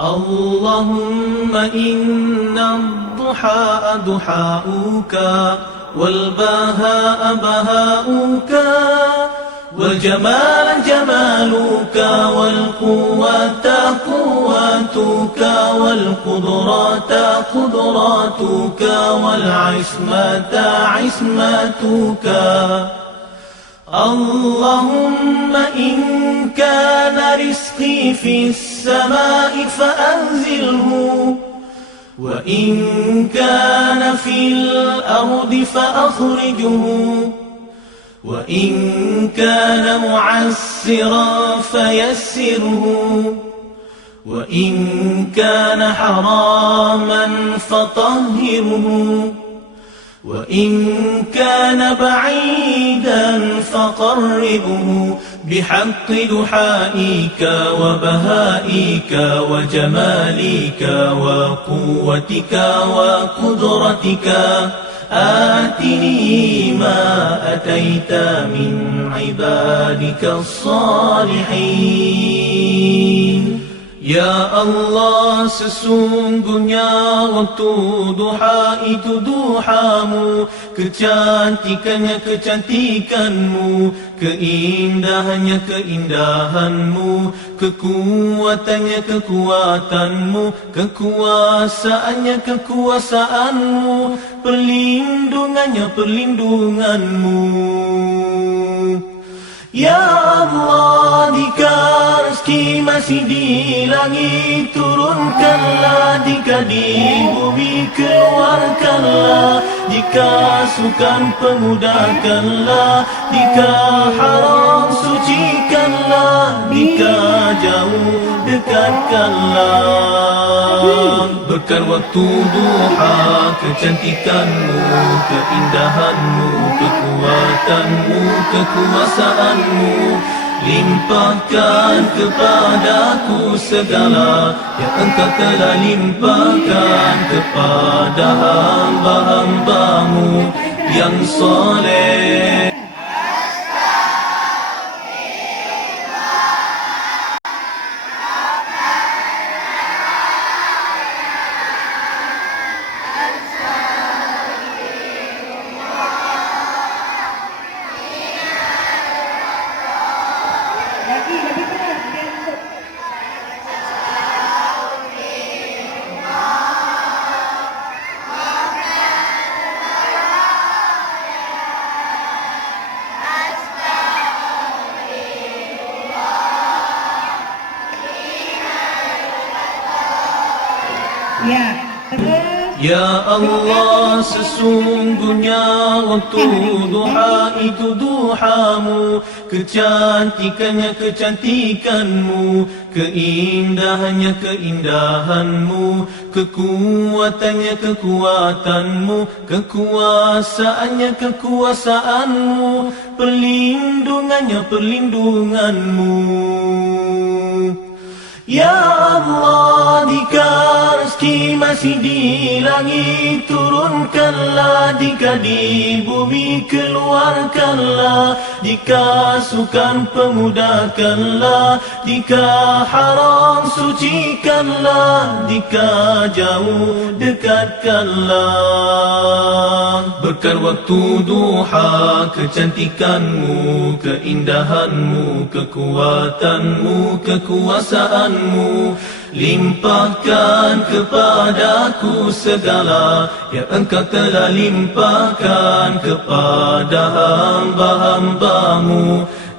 اللهم إن الضحى ضحاؤك والبهاء بهاؤك والجمال جمالك والقوة قوتك والقدرات قدراتك والعصمة عصمتك. اللهم إن كان رزقي في السماء فأنزله وإن كان في الأرض فأخرجه وإن كان معسرا فيسره وإن كان حراما فطهره وإن كان بعيدا فقربه بحق دحائك وبهائك وجمالك وقوتك وقدرتك. آتني ما أتيت من عبادك الصالحين. Ya Allah, sesungguhnya waktu duha itu duhamu, kecantikannya kecantikanmu, keindahannya keindahanmu, kekuatannya kekuatanmu, kekuasaannya kekuasaanmu, perlindungannya perlindunganmu. Ya Allah, jika rezeki masih di langit turunkanlah, jika di bumi keluarkanlah, jika sukan pemudahkanlah, jika haram sucikanlah, jika jauh dekatkanlah. Berkat waktu duha, kecantikanmu, keindahanmu, kekuatanmu, kekuasaanmu, limpahkan kepadaku segala yang engkau telah limpahkan kepada hamba-hambamu yang soleh. Ya Allah, sesungguhnya waktu duha itu duhamu, kecantikannya kecantikanmu, keindahannya keindahanmu, kekuatannya kekuatanmu, kekuasaannya kekuasaanmu, perlindungannya perlindunganmu. Ya Allah, jika rezeki masih di langit turunkanlah, jika di bumi keluarkanlah, jika sukan pemudahkanlah, jika haram sucikanlah, jika jauh dekatkanlah. Berkat waktu duha, kecantikanmu, keindahanmu, kekuatanmu, kekuasaanmu, limpahkan kepadaku segala yang engkau telah limpahkan kepada hamba-hambamu